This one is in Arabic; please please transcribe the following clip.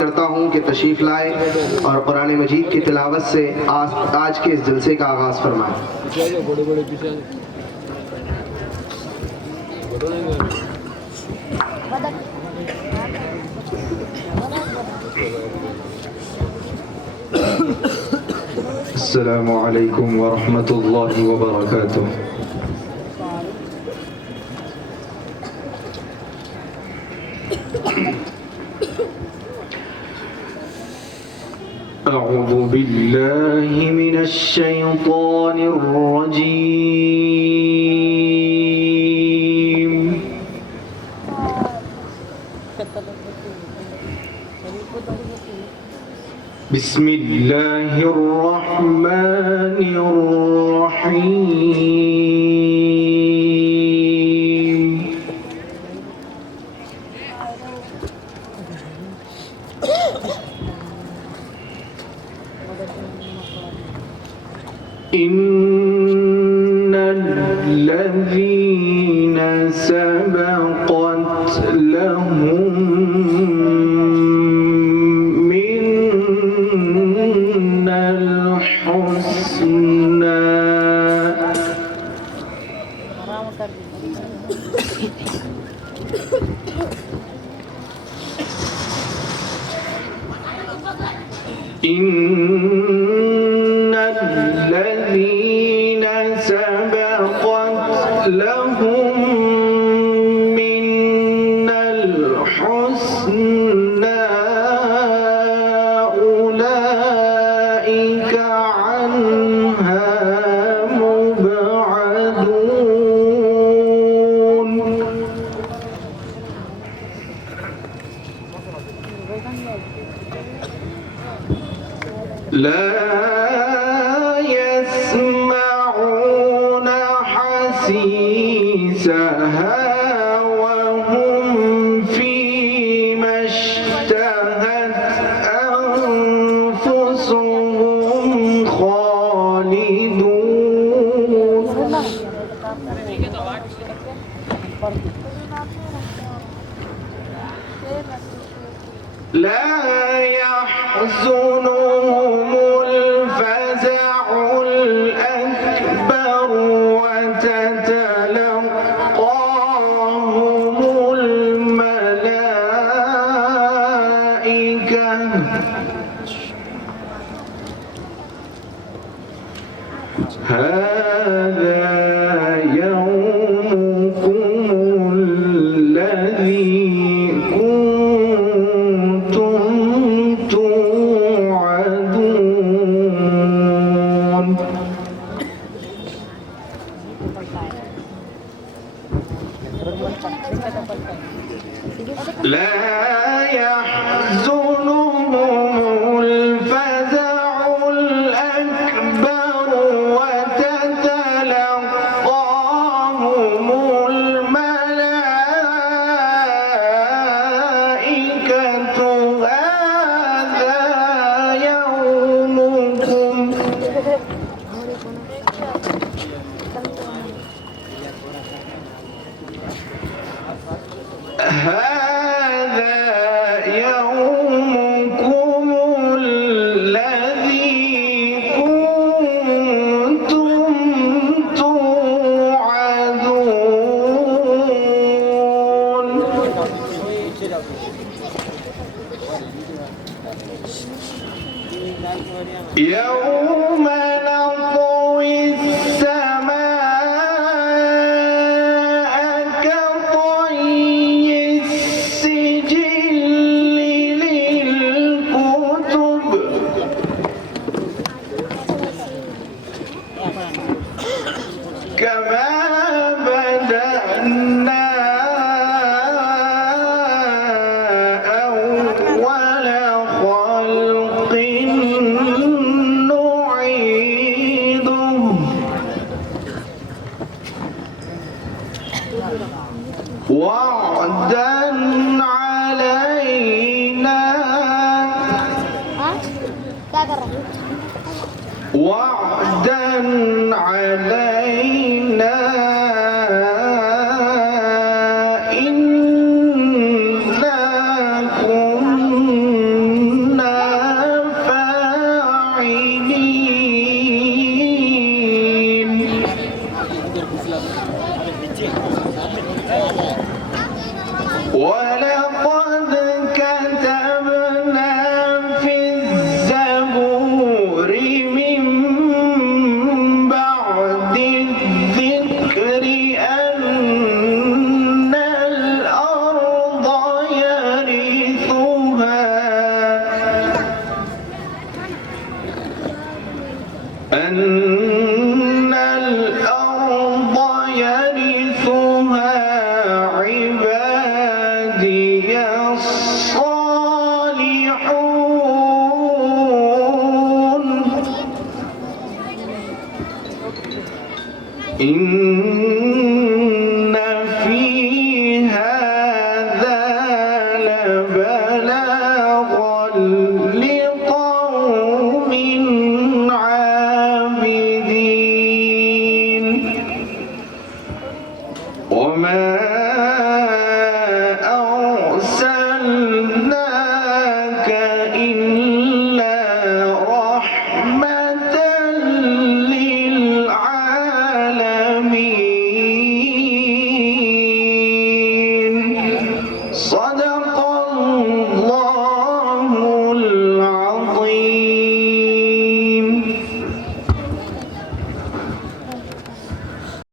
करता हूँ कि तशरीफ़ लाए और कुरान मजीद की तिलावत से आज के इस जलसे का आगाज़ फरमाएं। अस्सलामु अलैकुम व रहमतुल्लाहि व बरकातुहू। أعوذ بالله من الشيطان الرجيم بسم الله الرحمن الرحيم إن الذين سبقت لهم منا الحسنى إن الذين سبقت لهم منا الحسنى أولئك عنها مبعدون لا يسمعون حسيسها وهم فيما اشتهت أنفسهم خالدون لا يحزنهم الفزع الأكبر وتتلقاهم الملائكة هذا يومكم الذي لا يحزنهم الفزع الأكبر وتتلقاهم الملائكة هذا يومكم هذا يومكم الذي كنتم توعدون يوم نطوي السماء كطي السجل للكتب كما بدأنا أول خلق نعيده وعدا علينا وعدا علينا إنا كنا إن